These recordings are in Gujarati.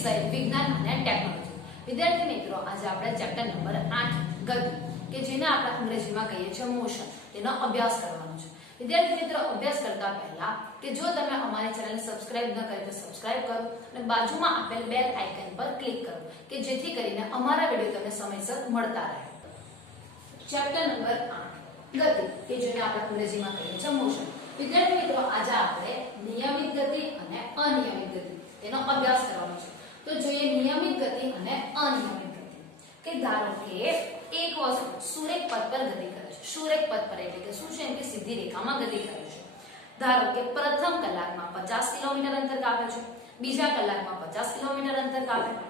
વિષય વિજ્ઞાન અને ટેકનોલોજી। વિદ્યાર્થી મિત્રો, આજે આપણે ચેપ્ટર નંબર 8 ગતિ કે જેને આપણે અંગ્રેજીમાં કહીએ છીએ મોશન તેનો અભ્યાસ કરવાનો છે। વિદ્યાર્થી મિત્રો, અભ્યાસ કરતા પહેલા કે જો તમે અમારી ચેનલને સબસ્ક્રાઇબ ન કરી તો સબસ્ક્રાઇબ કરો અને બાજુમાં આપેલ બેલ આઇકન પર ક્લિક કરો કે જેથી કરીને અમારા વિડિયો તમને સમયસર મળતા રહે। ચેપ્ટર નંબર 8 ગતિ કે જેને આપણે અંગ્રેજીમાં કહીએ છીએ મોશન। વિદ્યાર્થી મિત્રો, આજે આપણે નિયમિત ગતિ અને અનિયમિત ગતિ તેનો અભ્યાસ કરવાનો છે। તો જોઈએ નિયમિત ગતિ અને અનિયમિત ગતિ કે ધારો કે એક વસ્તુ સુરેખ પથ પર ગતિ કરે છે। સુરેખ પથ પર એટલે કે શું છે કે સીધી રેખામાં ગતિ કરે છે। ધારો કે પ્રથમ કલાકમાં 50 કિલોમીટર અંતર કાપે છે, બીજા કલાકમાં 50 કિલોમીટર અંતર કાપે છે,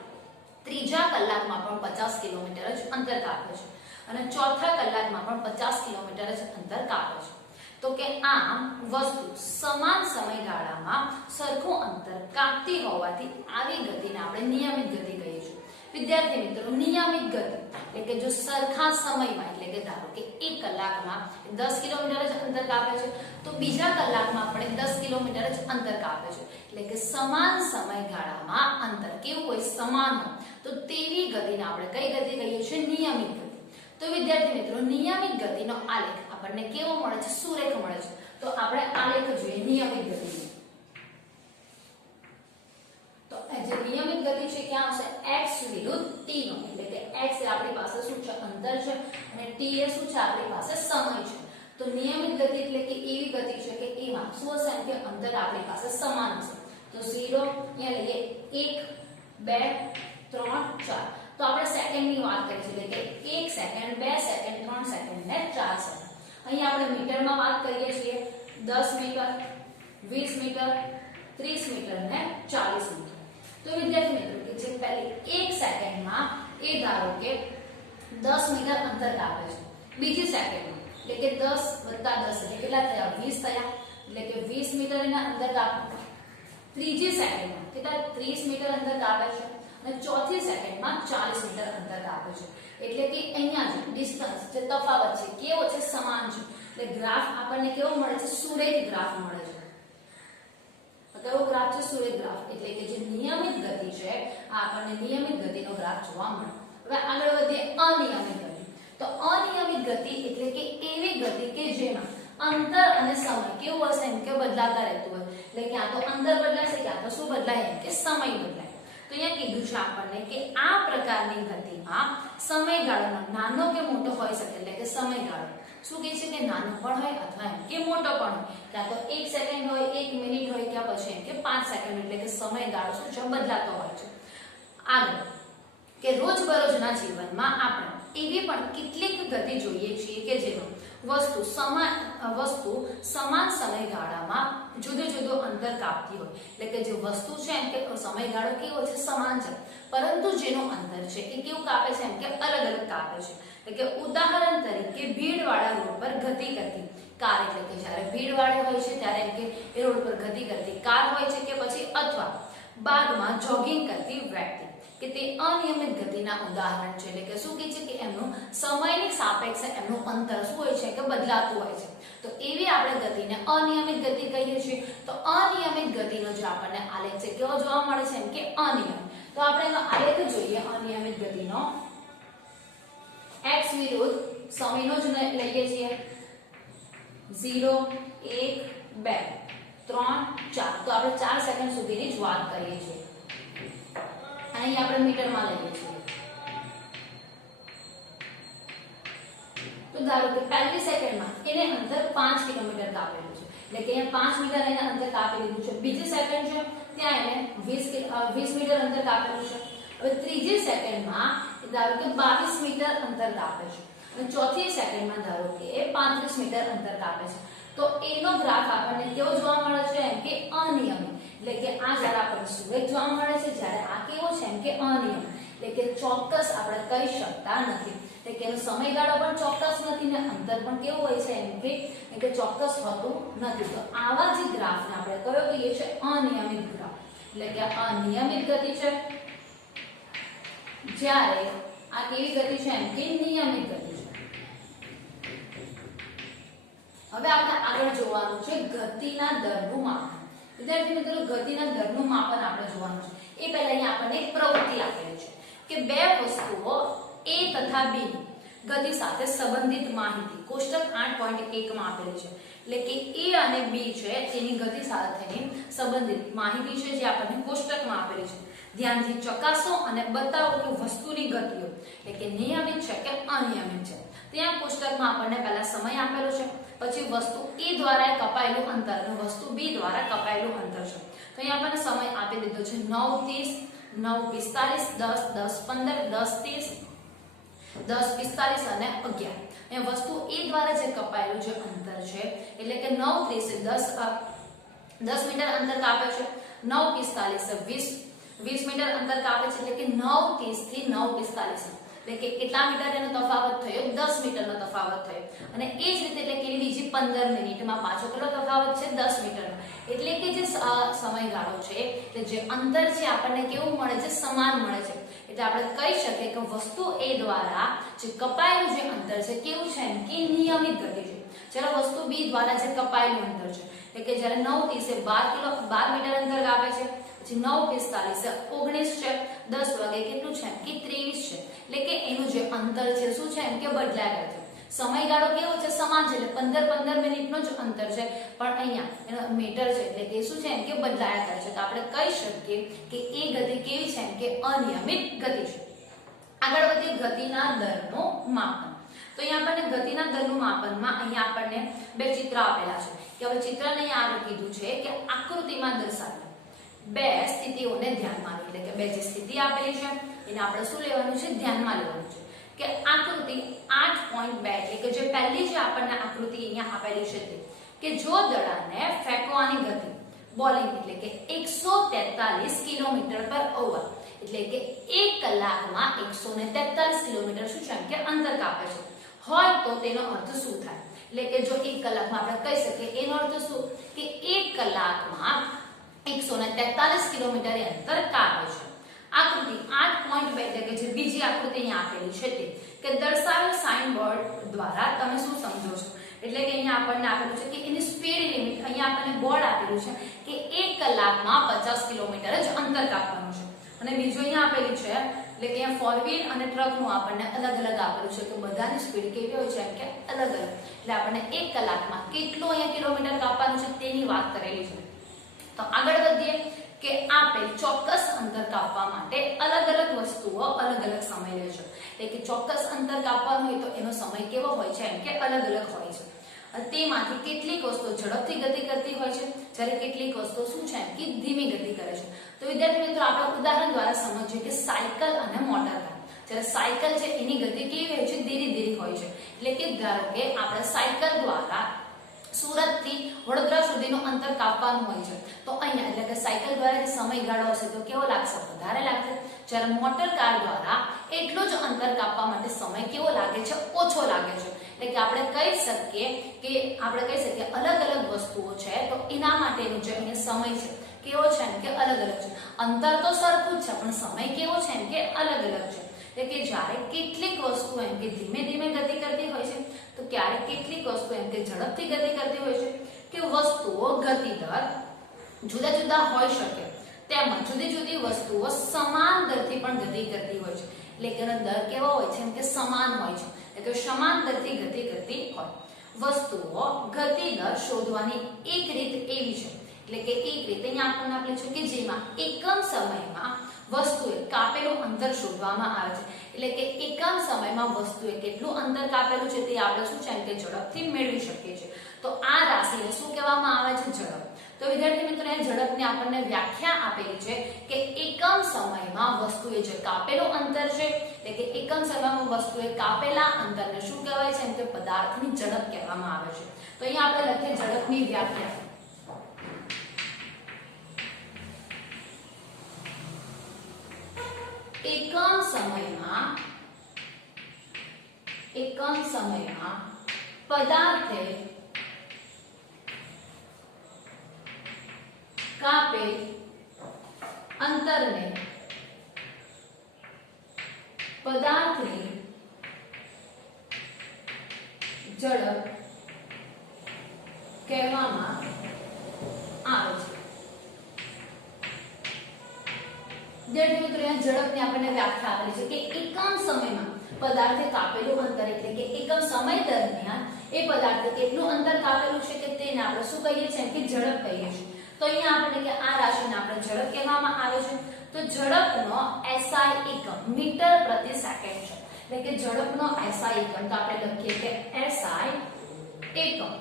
ત્રીજા કલાકમાં પણ 50 કિલોમીટર જ અંતર કાપે છે અને ચોથા કલાકમાં પણ 50 કિલોમીટર જ અંતર કાપે છે। તો કે આમ વસ્તુ સમાન સમયગાળામાં સરખું અંતર કાપતી હોવાથી આવી ગતિને આપણે નિયમિત ગતિ કહીએ છીએ। વિદ્યાર્થી મિત્રો, નિયમિત ગતિ એટલે કે જો સરખા સમયમાં એટલે કે ધારો કે એક કલાકમાં 10 કિલોમીટર જ અંતર કાપે છે તો બીજા કલાકમાં આપણે 10 કિલોમીટર જ અંતર કાપે છે એટલે કે સમાન સમયગાળામાં અંતર કેવું હોય, સમાન હોય તો તેવી ગતિને આપણે કઈ ગતિ કહીએ છીએ? નિયમિત ગતિ। તો વિદ્યાર્થી મિત્રો, નિયમિત ગતિનો આલેખ આપણને કેવો મળે છે? સુરેખ મળે છે। તો આપણે આલેખ જોઈએ નિયમિત ગતિનો। તો જે નિયમિત ગતિ છે ક્યાં આવશે? x વિરુદ્ધ t નો એટલે કે x એ આપણી પાસે શું છે? અંતર છે અને t એ શું છે? આપણી પાસે સમય છે। તો નિયમિત ગતિ એટલે કે એવી ગતિ છે કે એમાં શું હશે કે અંતર આપણી પાસે સમાન હશે। તો 0 અહીંયા લઈએ 1 2 3 4 તો આપણે સેકન્ડની વાત કરીએ છીએ એટલે કે 1 સેકન્ડ 2 સેકન્ડ 3 સેકન્ડ ને 4 સેકન્ડ। અહીં આપણે મીટરમાં વાત કરીએ છીએ 10 મીટર 20 મીટર 30 મીટર ને 40 મીટર। તો વિદ્યાર્થી મિત્રો, કે જે પહેલી 1 સેકન્ડમાં એ ધારો કે 10 મીટર અંતર કાપે છે, બીજી સેકન્ડમાં એટલે કે 10 + 10 એટલે કેટલા થયા? 20 થયા એટલે કે 20 મીટર એના અંતર કાપે। ત્રીજી સેકન્ડમાં કેટલા? 30 મીટર અંતર કાપે છે અને ચોથી સેકન્ડમાં 40 મીટર અંતર કાપે છે એટલે કે અહીંયા જે ડિસ્ટન્સ જે તફાવત છે કેવો છે? સમાન છે। એટલે ગ્રાફ આપણને કેવો મળે છે? સુરેખ ગ્રાફ મળે છે। કેવો ગ્રાફ છે? સુરેખ ગ્રાફ એટલે કે જે નિયમિત ગતિ છે આ આપણને નિયમિત ગતિનો ગ્રાફ જોવા મળે। હવે આગળ વધીએ અનિયમિત ગતિ। તો અનિયમિત ગતિ એટલે કે એવી ગતિ કે જેમાં અંતર અને સમય કેવું હશે? એમ કે બદલાતા રહેતું હોય એટલે કે આ તો અંતર બદલાશે કે આ તો શું બદલાય? એમ કે સમય બદલાય। તો અહીંયા કીધું છે આપણને કે આ પ્રકારની ગતિમાં સમયગાળો નાનો કે મોટો હોઈ શકે એટલે કે સમયગાળો શું કહે છે કે નાનો પણ હોય અથવા એમ કે મોટો પણ હોય, કાં તો 1 સેકન્ડ હોય 1 મિનિટ હોય કે પછી એમ કે 5 સેકન્ડ એટલે કે સમયગાળો શું છે? બદલાતો હોય છે। આગળ કે રોજબરોજના જીવનમાં આપણે એવી પણ કેટલીક ગતિ જોઈએ છીએ કે જેમાં વસ્તુ સમાન સમયગાળામાં જુદું જુદું અંતર કાપતી હોય એટલે કે જે વસ્તુ છે એમ કે સમયગાળો કેવો છે? સમાન છે પરંતુ જેનું અંતર છે એ કેવું કાપે છે? એમ કે અલગ અલગ કાપે છે। એટલે કે ઉદાહરણ તરીકે ભીડવાળા રોડ પર ગતિ કરતી કાર એટલે કે જ્યારે ભીડવાળો હોય છે ત્યારે એમ કે એ રોડ પર ગતિ કરતી કાર હોય છે કે પછી અથવા બાગમાં જોગિંગ કરતી વ્યક્તિ કે તે અનિયમિત ગતિના ઉદાહરણ છે। એટલે કે શું કહે છે કે એમનું સમયની સાપેક્ષે એમનું અંતર શું હોય છે કે બદલાતું હોય છે। તો એવી આપણે ગતિને અનિયમિત ગતિ કહીએ છીએ। તો અનિયમિત ગતિનો જે આપણને આલેખ છે કેવો જોવા મળે છે? એમ કે અનિયમિત। તો આપણે એનો આલેખ જોઈએ અનિયમિત ગતિનો। x વિરુદ્ધ સમયનો જ લઈએ છીએ 0 1 2 3 4 તો આપણે 4 સેકન્ડ સુધીની જ વાત કરીએ છીએ। અહીં આપણે મીટરમાં લઈએ છીએ। તો ધારો કે પહેલી સેકન્ડમાં એને અંતર 5 કિલોમીટર કાપેલું છે એટલે કે અહીંયા 5 મીટર એને અંતર કાપી લીધું છે। બીજી સેકન્ડ છે ત્યાં એને 20 મીટર અંતર કાપેલું છે। હવે ત્રીજી સેકન્ડમાં ધારો કે 22 મીટર અંતર કાપે છે અને ચોથી સેકન્ડમાં ધારો કે 35 મીટર અંતર કાપે છે। તો એનો ગ્રાફ આપણને કેવો જોવા મળે છે? એમ કે અનિયમિત। એટલે કે આ જ્યારે આપણને સુરેખ જોવા મળે છે જ્યારે આ કેવો છે? એમ કે અનિયમિત એટલે કે ચોક્કસ આપણે કહી શકતા નથી એટલે કે એનો સમયગાળો પણ ચોક્કસ નથી ને અંતર પણ કેવું હોય છે? એમ કે ચોક્કસ હોતું નથી। તો આવા જે ગ્રાફને આપણે કયો કહીએ છીએ? અનિયમિત ગ્રાફ। એટલે કે અનિયમિત ગતિ છે જ્યારે આ કેવી ગતિ છે? એમ કે નિયમિત ગતિ છે। હવે આપણે આગળ જોવાનું છે ગતિના દરનું માપન। વિદ્યાર્થી મિત્રો, ગતિના દરનું માપન આપણે જોવાનું છે। એ પહેલા અહીંયા આપણને એક પ્રવૃત્તિ આપેલી છે કે બે વસ્તુઓ A તથા B ગતિ સાથે સંબંધિત માહિતી કોષ્ટક 8.1 માં આપેલી છે એટલે કે A અને B છે તેની ગતિ સાથેની સંબંધિત માહિતી છે જે આપણને કોષ્ટકમાં આપેલી છે ધ્યાનથી ચકાસો અને બતાવો કે વસ્તુની ગતિઓ એટલે કે નિયમિત છે કે અનિયમિત છે ત્યાં કોષ્ટકમાં આપણને પહેલા સમય આપેલો છે પછી વસ્તુ A દ્વારા કપાયેલું અંતર અને વસ્તુ B દ્વારા કપાયેલું અંતર છે તો અહીં આપણને સમય આપી દીધો છે 9:30 9:45 10 10:15 10:30 10:45 અને 11 એ વસ્તુ A દ્વારા જે કપાયેલું જે અંતર છે એટલે કે 9:30 10 મીટર અંતર કાપે છે 9:45 20 મીટર અંતર કાપે છે એટલે કે 9:30 થી 9:45 એટલે કે કેટલા મીટર એનો તફાવત થયો 10 મીટરનો તફાવત થયો અને એ જ રીતે એટલે કે બીજી 15 મિનિટમાં પાછો કેટલો તફાવત છે 10 મીટરનો એટલે કે જે સમયગાળો છે એટલે જે અંતર છે આપણને કેવું મળે છે સમાન મળે છે એટલે આપણે કહી શકીએ કે વસ્તુ A દ્વારા જે કપાયેલું જે અંતર છે કેવું છે કે નિયમિત ગતિ છે જ્યારે વસ્તુ B દ્વારા જે કપાયેલું અંતર છે એટલે કે જ્યારે 9:30 12 મીટર અંતર કાપે છે પછી 9:45 19 છે 10 વાગે કેટલું છે કે 23 છે એટલે કે એનું જે અંતર છે શું છે એમ કે બદલાય છે સમયગાળો કેવો છે સમાન છે એટલે 15 મિનિટનો જ અંતર છે પણ અહીંયા એનો મીટર છે એટલે કે શું છે એમ કે બદલાયા કરે છે તો આપણે કહી શકીએ કે એ ગતિ કેવી છે એમ કે અનિયમિત ગતિ છે આગળ વધીએ ગતિના દરનું માપન તો અહીંયા આપણને ગતિના દરનું માપનમાં અહીંયા આપણને બે ચિત્ર આપેલા છે કે હવે ચિત્રને અહીંયા આગળ કીધું છે કે આકૃતિમાં દર્શાવેલ બે સ્થિતિઓને ધ્યાનમાં લો એટલે કે બે જે સ્થિતિ આપેલી છે એને આપણે શું લેવાનું છે ધ્યાનમાં લેવાનું છે કે આકૃતિ 8.2 એટલે કે જે પહેલી જે આપણને આકૃતિ અહીંયા આપેલી છે તે કે જો દડાને ફેંકવાની ગતિ બોલિંગ એટલે કે 143 કિલોમીટર પર અવર એટલે કે 1 કલાકમાં 143 કિલોમીટર શું છે કે અંતર કાપે છે હોય તો તેનો અર્થ શું થાય એટલે કે જો 1 કલાકમાં આપણે કહી શકીએ એનો અર્થ શું કે 1 કલાકમાં 143 કિલોમીટર અંતર કાપે છે આકૃતિ 8.2 એટલે કે જે બીજી આકૃતિ અહીંયા આપેલી છે તે કે દર્શાવેલ સાઇન બોર્ડ દ્વારા તમે શું સમજો છો એટલે કે અહીંયા આપણને આપેલું છે કે એની સ્પીડ લિમિટ અહીંયા આપણને બોર્ડ આપેલું છે કે 1 કલાકમાં 50 કિલોમીટર જ અંતર કાપવાનું છે અને બીજું અહીંયા આપેલું છે એટલે કે અહીંયા ફોર વ્હીલ અને ટ્રકનું આપણને અલગ અલગ આપેલું છે કે બધાની સ્પીડ કેવી હોય છે એમ કે અલગ અલગ એટલે આપણને 1 કલાકમાં કેટલું અહીંયા કિલોમીટર કાપવાનું છે તેની વાત કરેલી છે તો આગળ વધીએ કે આપેલ ચોક્કસ અંતર કાપવા માટે અલગ અલગ વસ્તુઓ અલગ અલગ સમય લે છે એટલે કે ચોક્કસ અંતર કાપવાનું હોય તો એનો સમય કેવો હોય છે એમ કે અલગ અલગ હોય છે તેમાંથી કેટલીક વસ્તુઓ ઝડપથી ગતિ કરતી હોય છે જ્યારે કેટલીક વસ્તુઓ શું છે કે ધીમી ગતિ કરે છે તો વિદ્યાર્થી મિત્રો આપણે ઉદાહરણ દ્વારા સમજીએ કે સાયકલ અને મોટર કાર જ્યારે સાયકલ છે એની ગતિ કેવી હોય છે ધીરે ધીરે હોય છે એટલે કે ધારો કે આપણે સાયકલ દ્વારા સુરત થી વડોદરા સુધીનું અંતર કાપવાનું હોય છે તો અહીંયા એટલે કે સાયકલ દ્વારા જે સમયગાળો હશે તો કેવો લાગશે વધારે લાગશે જ્યારે મોટર કાર દ્વારા એટલું જ અંતર કાપવા માટે સમય કેવો લાગે છે ઓછો લાગે છે એટલે કે આપણે કહી શકીએ અલગ અલગ વસ્તુઓ છે તો એના માટેનો જે અહીંયા સમય છે કેવો છે એમ કે અલગ અલગ છે અંતર તો સરખું જ છે પણ સમય કેવો છે એમ કે અલગ અલગ છે એટલે કે જ્યારે કેટલીક વસ્તુ એમ કે ધીમે ધીમે ગતિ કરતી હોય છે તો ક્યારેક કેટલીક વસ્તુ એમ કે ઝડપથી ગતિ કરતી હોય છે કે વસ્તુઓ ગતિ દર જુદા જુદા હોઈ શકે તેમજ જુદી જુદી વસ્તુઓ સમાન દરથી પણ ગતિ કરતી હોય છે એટલે કે એનો દર કેવો હોય છે એમ કે સમાન હોય છે એટલે કે સમાન દરથી ગતિ કરતી હોય વસ્તુઓ ગતિ દર શોધવાની એક રીત એવી છે એટલે કે એક રીત અહીંયા આપણને આપેલું છે કે જેમાં એકમ સમયમાં વસ્તુએ કાપેલું અંતર શોધવામાં આવે છે એટલે કે એકમ સમયમાં વસ્તુએ કેટલું અંતર કાપેલું છે તે આપણે શું છે કે ઝડપથી મેળવી શકીએ છીએ તો આ રાશિને શું કહેવામાં આવે છે ઝડપ તો વિદ્યાર્થી મિત્રો એ ઝડપની આપણને વ્યાખ્યા આપેલી છે કે એકમ સમયમાં વસ્તુએ જે કાપેલું અંતર છે એટલે કે એકમ સમયમાં વસ્તુએ કાપેલા અંતરને શું કહેવાય છે કે પદાર્થની ઝડપ કહેવામાં આવે છે તો અહીંયા આપણે લખીએ ઝડપની વ્યાખ્યા એકમ સમયમાં પદાર્થે કાપેલ અંતરને પદાર્થની ઝડપ કહેવામાં આવે છે વિદ્યાર્થી મિત્રો અહીંયા ઝડપની આપણને વ્યાખ્યા આપેલી છે કે એકમ સમયમાં પદાર્થે કાપેલું અંતર એટલે કે એકમ સમય દરમિયાન એ પદાર્થે કેટલું અંતર કાપેલું છે કે તેને આપણે શું કહીએ છીએ કે ઝડપ કહીએ છીએ. તો અહીંયા આપણે કે આ રાશિને આપણે ઝડપ કહેવામાં આવે છે. તો ઝડપનો SI એકમ મીટર પ્રતિ સેકન્ડ છે. એટલે કે ઝડપનો SI એકમ તો આપણે લખીએ કે SI એકમ.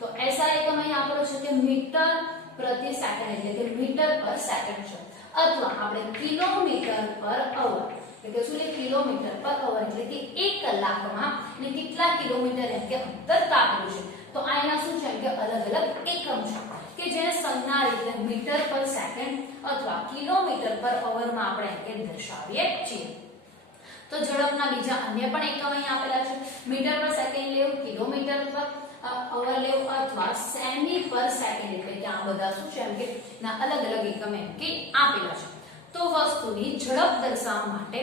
તો SI એકમ અહીંયા આપણો છે કે મીટર પ્રતિ સેકન્ડ એટલે કે મીટર પર સેકન્ડ છે, અથવા આપણે કિલોમીટર પર અવર એટલે કે શું લે કિલોમીટર પર અવર એટલે કે 1 કલાકમાં ને કેટલા કિલોમીટર એમ કે અંતર કાપેલું છે. તો આ એના શું છે કે અલગ અલગ એકમ છે કે જેને સંજ્ઞા રીતે મીટર પર સેકન્ડ અથવા કિલોમીટર પર અવર માં આપણે એમ કે દર્શાવીએ છીએ. તો ઝડપના બીજા અન્ય પણ એકમ અહીં આપેલા છે. મીટર પર સેકન્ડ લેવું, કિલોમીટર પર અવર લેવું અથવા સેમી પર સેકન્ડ એટલે કે આ બધા શું છે એમ કે ના અલગ અલગ એકમ એમ કે આપેલા છે. તો વસ્તુની ઝડપ દર્શાવવા માટે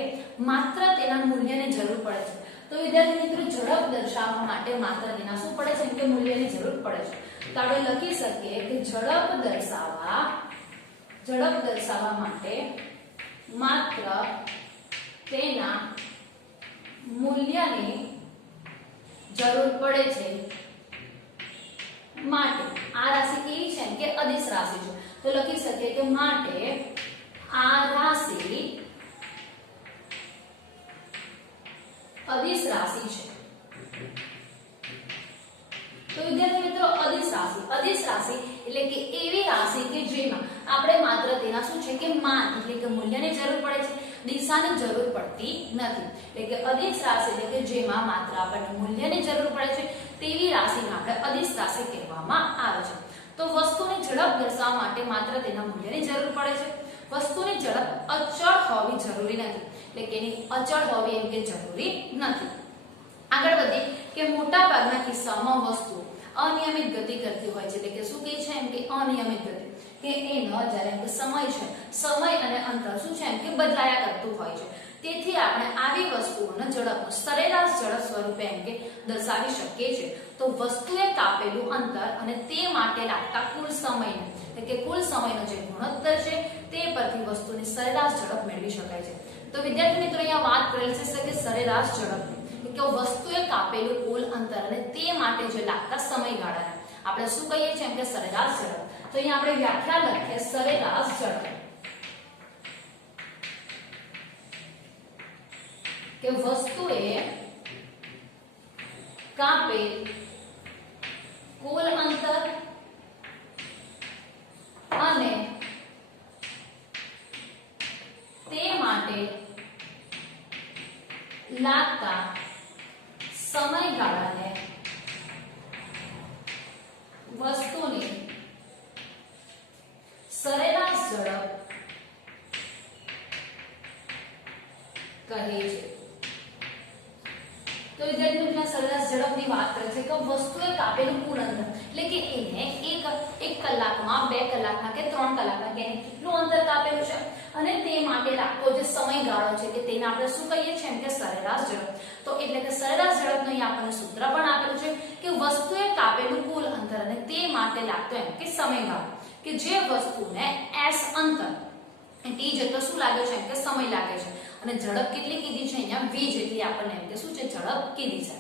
માત્ર તેના મૂલ્યની જરૂર પડે છે. તો વિદ્યાર્થી મિત્રો ઝડપ દર્શાવવા માટે માત્ર તેના શું પડે છે કે મૂલ્યની જરૂર પડે છે. તો આપણે લખી શકીએ કે ઝડપ દર્શાવવા માટે માત્ર તેના મૂલ્યની જરૂર પડે છે. માટે આ રાશિ કેવી છે કે અદિશ રાશિ છે. તો લખી શકીએ કે માટે આ રાશિ અદિશ રાશિ છે. તો વિદ્યાર્થી મિત્રો અદિશ રાશિ એટલે કે એવી રાશિ કે જેમાં આપણે માત્ર તેના શું છે કે માન એટલે કે મૂલ્યની જરૂર પડે છે, દિશાની જરૂર પડતી નથી. એટલે કે અદિશ રાશિ એટલે કે જેમાં માત્ર આપણને મૂલ્યની જરૂર પડે છે તેવી રાશિને આપણે અદિશ રાશિ કહેવામાં આવે છે. તો વસ્તુની ઝડપ દર્શાવવા માટે માત્ર તેના મૂલ્યની જરૂર પડે છે. વસ્તુની ઝડપ અચળ હોવી જરૂરી નથી એટલે કે એની અચળ હોવી એમ કે જરૂરી નથી. આગળ વધીએ કે મોટા ભાગના કિસ્સામાં વસ્તુ અનિયમિત ગતિ કરતી હોય છે એટલે કે શું કહે છે એમ કે અનિયમિત ગતિ કે એનો જ્યારે એમ કે સમય છે, સમય અને અંતર શું છે એમ કે બદલાયા કરતું હોય છે. તેથી આપણે આવી વસ્તુઓના ઝડપનું સરેરાશ ઝડપ સ્વરૂપે એમ કે દર્શાવી શકીએ છીએ. તો વસ્તુએ કાપેલું અંતર અને તે માટે લાગતા કુલ સમયનો એટલે કે કુલ સમયનો જે ગુણોત્તર છે તે પરથી વસ્તુની સરેરાશ ઝડપ મેળવી શકાય છે. તો વિદ્યાર્થી મિત્રો અહીંયા વાત કરેલી છે કે સરેરાશ ઝડપની કે વસ્તુએ કાપેલું કુલ અંતર અને તે માટે જે લાગતા સમયગાળાને આપણે શું કહીએ છીએ કે સરેરાશ ઝડપ. તો અહીંયા આપણે વ્યાખ્યા લખીએ સરેરાશ ઝડપ કે વસ્તુએ કાપેલ કુલ અંતર અને તે માટે લાગતા સમયગાળાને વસ્તુની સરેરાશ ઝડપ કહે છે. તો વિદ્યાર્થી મિત્રો સરેરાશ ઝડપની વાત કરે છે કે વસ્તુએ કાપેલું કુલ અંતર એટલે કે એને એક કલાકમાં, 2 કલાકમાં કે 3 કલાકમાં કે કેટલું અંતર કાપેલું છે અને તે માટે લાગતો જે સમયગાળો છે કે તેને આપણે શું કહીએ છીએ કે સરેરાશ ઝડપ. તો એટલે કે સરેરાશ ઝડપનું અહીં આપણને સૂત્ર પણ આપેલું છે કે વસ્તુએ કાપેલું કુલ અંતર અને તે માટે લાગતો એમ કે સમયગાળો કે જે વસ્તુને s અંતર t જેટલો શું લાગે છે કે સમય લાગે છે અને ઝડપ કેટલી કીધી છે અહીંયા v જેટલી આપણને એમ કે શું છે ઝડપ કીધી છે.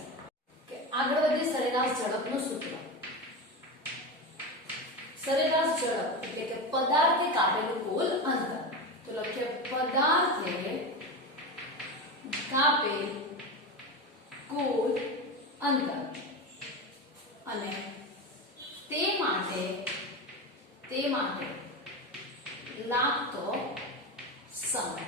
કે આગળ વધીએ સરેરાશ ઝડપનું સૂત્ર. સરેરાશ ઝડપ એટલે કે પદાર્થે કાપેલું કુલ અંતર. તો લખીએ પદાર્થે કાપેલ કુલ અંતર અને તે માટે લાગતો સમય.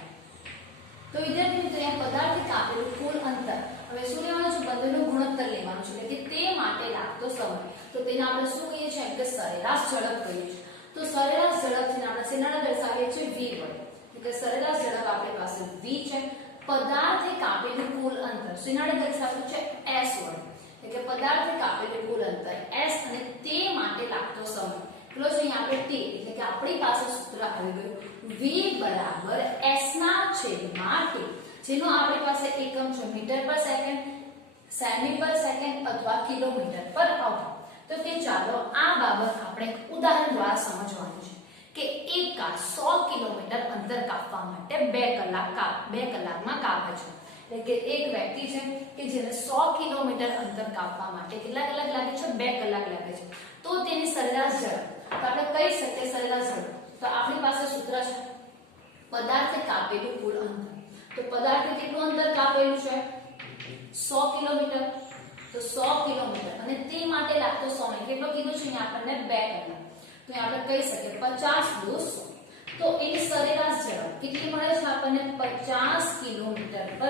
તો વિદ્યાર્થી મિત્રો અહીંયા પદાર્થે કાપેલું કુલ અંતર હવે શું લેવાનું છે બંનેનો ગુણોત્તર લેવાનું છે એટલે કે તે માટે લાગતો સમય. તો તેને આપણે શું કહીએ છીએ કે સરેરાશ ઝડપ કહીએ છીએ. તો સરેરાશ ઝડપ છે આપણે શેના દર્શાવીએ છીએ v વડે. એટલે સરેરાશ ઝડપ આપણી પાસે v છે. પદાર્થે કાપેલું કુલ અંતર શેના દર્શાવ્યું છે s વડે. એટલે પદાર્થે કાપેલું કુલ અંતર s અને તે માટે લાગતો સમય એટલો છે અહીં આપણે t એટલે કે આપણી પાસે સૂત્ર આવી ગયું v બરાબર s ના છેદમાં t જેનો આપણી પાસે એકમ છે મીટર પર સેકન્ડ, સેમી પર સેકન્ડ અથવા કિલોમીટર પર અવર. તો કે ચાલો આ બાબત આપણે ઉદાહરણ દ્વારા સમજવાની છે કે એક કાર 100 કિલોમીટર અંતર કાપવા માટે 2 કલાકમાં કાપે છે. એટલે કે એક વ્યક્તિ છે કે જેને 100 કિલોમીટર અંતર કાપવા માટે કેટલા કલાક લાગે છે? 2 કલાક લાગે છે. તો તેની સરેરાશ ઝડપ, તો આપણે કહી શકીએ સરેરાશ ઝડપ. તો આપણી પાસે સૂત્ર છે પદાર્થે કાપેલું કુલ અંતર. તો પદાર્થે કેટલું અંતર કાપેલું છે? 100 કિલોમીટર. તો 100 કિલોમીટર અને તે માટે લાગતો સમય કેટલો કીધું છે? આપણને 2 કલાક. તો આપણે કહી શકીએ 50 + 100. તો એની સરેરાશ ઝડપ કેટલી મળે છે આપણને? 50 કિલોમીટર/h.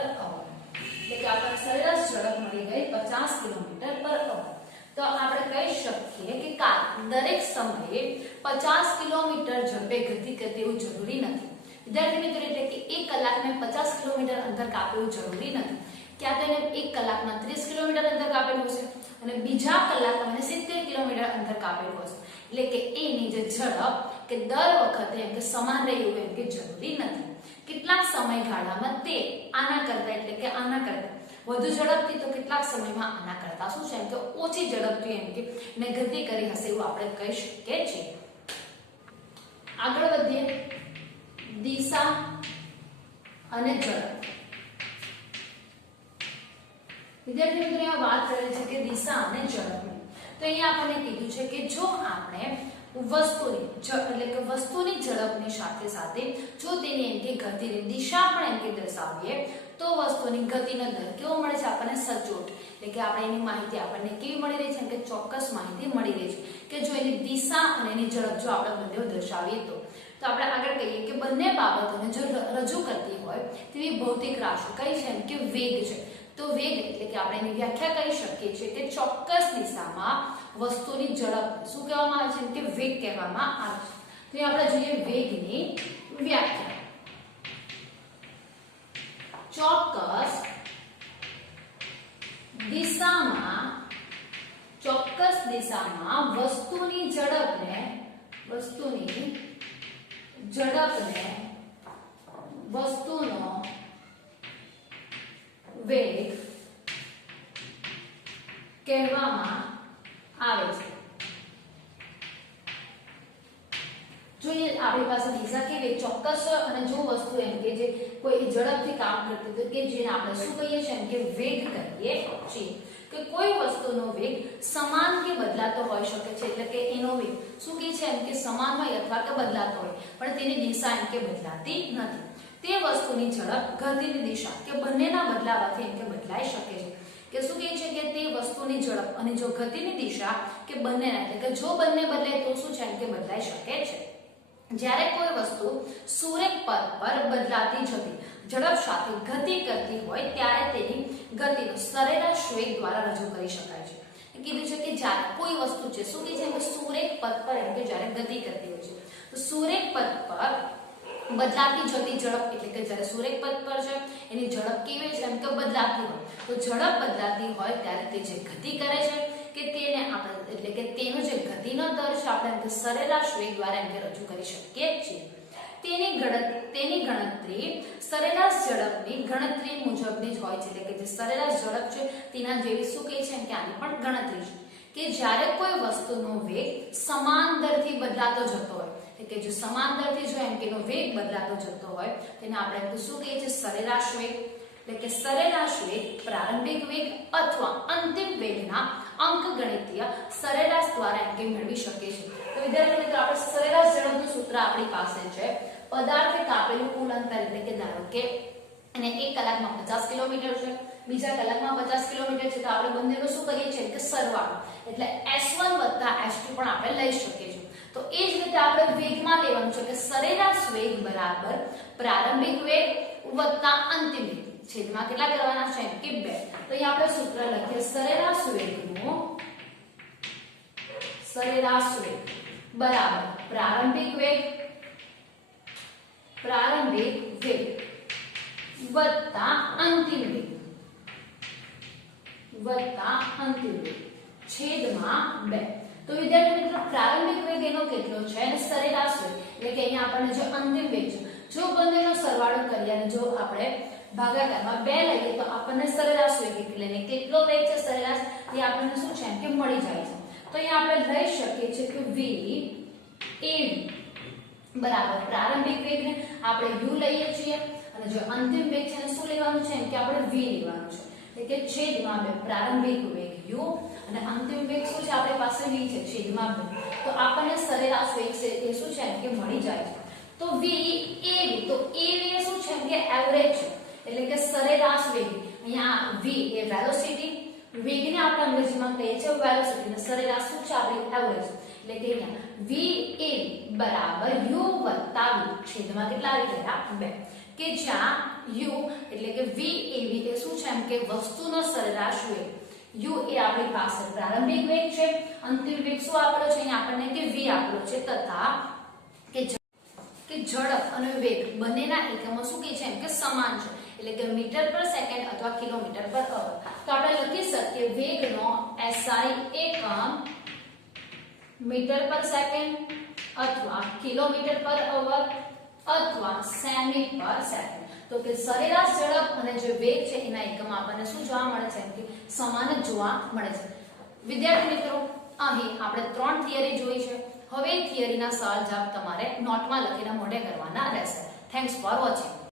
એટલે કે આપણને સરેરાશ ઝડપ મળી ગઈ 50 કિલોમીટર/h. તો આપણે કહી શકીએ કે કાર દરેક સમયે 50 કિલોમીટર ઝડપે ગતિ કરે તેવું જરૂરી નથી. વિદ્યાર્થી મિત્રો, એટલે કે 1 કલાકમાં 50 કિલોમીટર અંતર કાપવું જરૂરી નથી. ક્યાં તો એને 1 કલાકમાં 30 કિલોમીટર અંતર કાપેલું હશે અને બીજા કલાકમાં એને 70 કિલોમીટર અંતર કાપેલું હશે. એટલે કે એની જે ઝડપ કે દર વખતે એમ કે સમાન રહે એવું એમ કે જરૂરી નથી. કેટલાક સમયગાળામાં તે આના કરતા એટલે કે આના કરતા વધુ ઝડપથી, તો કેટલાક સમયમાં આના કરતા શું છે એમ કે ઓછી ઝડપથી એમ કે ને ગતિ કરી હશે એવું આપણે કહી શકીએ છીએ. આગળ વધીએ. દિશા અને ઝડપ. વિદ્યાર્થી મિત્રો, અહીંયા વાત કરેલી છે કે દિશા અને ઝડપની. તો અહીંયા આપણને કીધું છે કે જો આપણે વસ્તુની ઝડપની સાથે સાથે જો તેની એમ કે ગતિની દિશા પણ એમ કે દર્શાવીએ તો વસ્તુની ગતિનો દર કેવો મળે છે આપણને? સચોટ. એટલે કે આપણે એની માહિતી આપણને કેવી મળી રહી છે કે ચોક્કસ માહિતી મળી રહી છે કે જો એની દિશા અને એની ઝડપ જો આપણે બંને દર્શાવીએ તો આપણે આગળ કહીએ કે બંને બાબતોને જો રજૂ કરતી હોય તેવી ભૌતિક રાશિ કઈ છે કે વેગ છે. તો વેગ એટલે કે આપણે એની વ્યાખ્યા કરી શકીએ છીએ કે ચોક્કસ દિશામાં વસ્તુની ઝડપ શું કહેવામાં આવે છે કે વેગ કહેવામાં આવે છે. તો આપણે જોઈએ વેગની વ્યાખ્યા. ચોક્કસ દિશામાં વસ્તુની ઝડપને વસ્તુનો વેગ કહેવામાં આવે છે. જોઈએ આપણી પાસે દિશા કેવી ચોક્કસ અને જો વસ્તુ એમ કે જે કોઈ ઝડપથી કામ કરતી હોય કે જેને આપણે શું કહીએ છીએ એમ કે વેગ કહીએ છીએ. કે કોઈ વસ્તુનો વેગ સમાન કે બદલાતો હોઈ શકે છે. એટલે કે એનો વેગ શું કહે છે એમ કે સમાન હોય અથવા કે બદલાતો હોય પણ તેની દિશા એમ કે બદલાતી નથી. તે વસ્તુની ઝડપ ગતિની દિશા કે બંનેના બદલાવાથી એમ કે બદલાઈ શકે છે. કે શું કહે છે કે તે વસ્તુની ઝડપ અને જો ગતિની દિશા કે બંનેના એટલે કે જો બંને બદલાય તો શું છે એમ કે બદલાઈ શકે છે. જ્યારે કોઈ વસ્તુ સુરેખ પથ પર બદલાતી જતી ઝડપ સાથે ગતિ કરતી હોય ત્યારે તેની ગતિનો સરેરાશ વેગ દ્વારા રજૂ કરી શકાય છે. કીધું છે કે જ્યારે કોઈ વસ્તુ છે શું કહે છે કે સુરેખ પથ પર એમ કે જ્યારે ગતિ કરતી હોય છે તો સુરેખ પથ પર બદલાતી જતી ઝડપ એટલે કે જ્યારે સુરેખ પથ પર છે એની ઝડપ કેવી છે એમ કે બદલાતી હોય તો ઝડપ બદલાતી હોય ત્યારે તે જે ગતિ કરે છે કે તેને આપણે એટલે કે તેનો જે ગતિનો દર છે આપણે એમ કે સરેરાશ વેગ દ્વારા એમ કે રજૂ કરી શકીએ છીએ. તેની ગણતરી સરેરાશ ઝડપની ગણતરી મુજબની જ હોય છે. એટલે કે જે સરેરાશ ઝડપ છે તેના જેવી શું કહે છે કે આની પણ ગણતરી છે. કે જ્યારે કોઈ વસ્તુનો વેગ સમાન દરથી બદલાતો જતો હોય કે જો સમાન દરથી જો એમ કે નો વેગ બદલાતો જતો હોય તેને આપણે શું કહીએ છીએ? સરેરાશ વેગ. એટલે કે સરેરાશ વેગ પ્રારંભિક વેગ અથવા અંતિમ વેગના અંકગણિતીય સરેરાશ દ્વારા એમ કે મેળવી શકીએ છીએ. તો વિદ્યાર્થી મિત્રો, આપણે સરેરાશ ઝડપનું સૂત્ર આપણી પાસે છે પદાર્થે કાપેલું કુલ અંતર. એટલે કે ધારો કે અને 1 કલાકમાં 50 કિલોમીટર છે, બીજા કલાકમાં 50 કિલોમીટર છે, તો આપણે બંનેનો શું કરીએ છીએ કે સરવાળો એટલે s1 + s2 પણ આપણે લઈ શકીએ છીએ. તો એ જ રીતે આપણે વેગમાં લેવાનું છે કે સરેરાશ વેગ બરાબર પ્રારંભિક વેગ વત્તા અંતિમ વેગ છેદમાં કેટલા કરવાના છે કે 2. તો અહીં આપણે સૂત્ર લખીએ સરેરાશ વેગ બરાબર પ્રારંભિક વેગ વત્તા અંતિમ વેગ છેદમાં 2. તો વિદ્યાર્થી મિત્રો, પ્રારંભિક વેગ એનો કેટલો છે અને સરેરાશ વેગ એટલે કે અહીંયા આપણને જો અંતિમ વેગ છે જો બંનેનો સરવાળો કરીએ અને જો આપણે ભાગાકારમાં 2 લઈએ તો આપણને સરેરાશ વેગ એટલે કેટલો વેગ છે સરેરાશ એ આપણને શું છે કે મળી જાય છે. તો અહીંયા આપણે લઈ શકીએ છીએ કે v av બરાબર પ્રારંભિક વેગને આપણે u લઈએ છીએ અને જે અંતિમ વેગ છે એને શું લેવાનું છે એમ કે આપણે v લેવાનું છે એટલે કે છેદમાં 2 પ્રારંભિક વેગ u અને અંતિમ વેગ શું છે આપણી પાસે v છે છેદમાં 2 તો આપણને સરેરાશ વેગ છે એ શું છે એમ કે મળી જાય છે તો v av તો av એ શું છે એમ કે એવરેજ છે એટલે કે સરેરાશ વેગ અહીંયા v એ વેલોસિટી વેગને આપણે અંગ્રેજીમાં કહીએ છીએ વેલોસિટી અને સરેરાશ શું છે આપણી એવરેજ એટલે કે અહીંયા VAV બરાબર u વત્તા v છેદમાં કેટલા આવી ગયા 2 કે જ્યાં u એટલે કે VAV એ શું છે એમ કે વસ્તુનો સરેરાશ વેગ u એ આપણી પાસે પ્રારંભિક વેગ છે અંતિમ વેગ શું આપેલો છે અહીંયા આપણને કે v આપેલો છે તથા કે ઝડપ અને વેગ બંનેના એકમો શું કહે છે એમ કે સમાન છે એટલે કે મીટર પર સેકન્ડ અથવા કિલોમીટર પર અવર તો આપણે લખી શકીએ વેગનો SI એકમ મીટર પર સેકન્ડ અથવા કિલોમીટર પર અવર અથવા સેમી પર સેકન્ડ તો કે સરેરાશ ઝડપ અને જે વેગ છે એના એકમ આપણને શું જોવા મળે છે કે સમાન જ જોવા મળે છે વિદ્યાર્થી મિત્રો અહીં આપણે 3 થિયરી જોઈ છે હવે થિયરીના સવાલ જવાબ તમારે નોટમાં લખીને મોઢે કરવાના રહેશે થેન્ક્સ ફોર વોચિંગ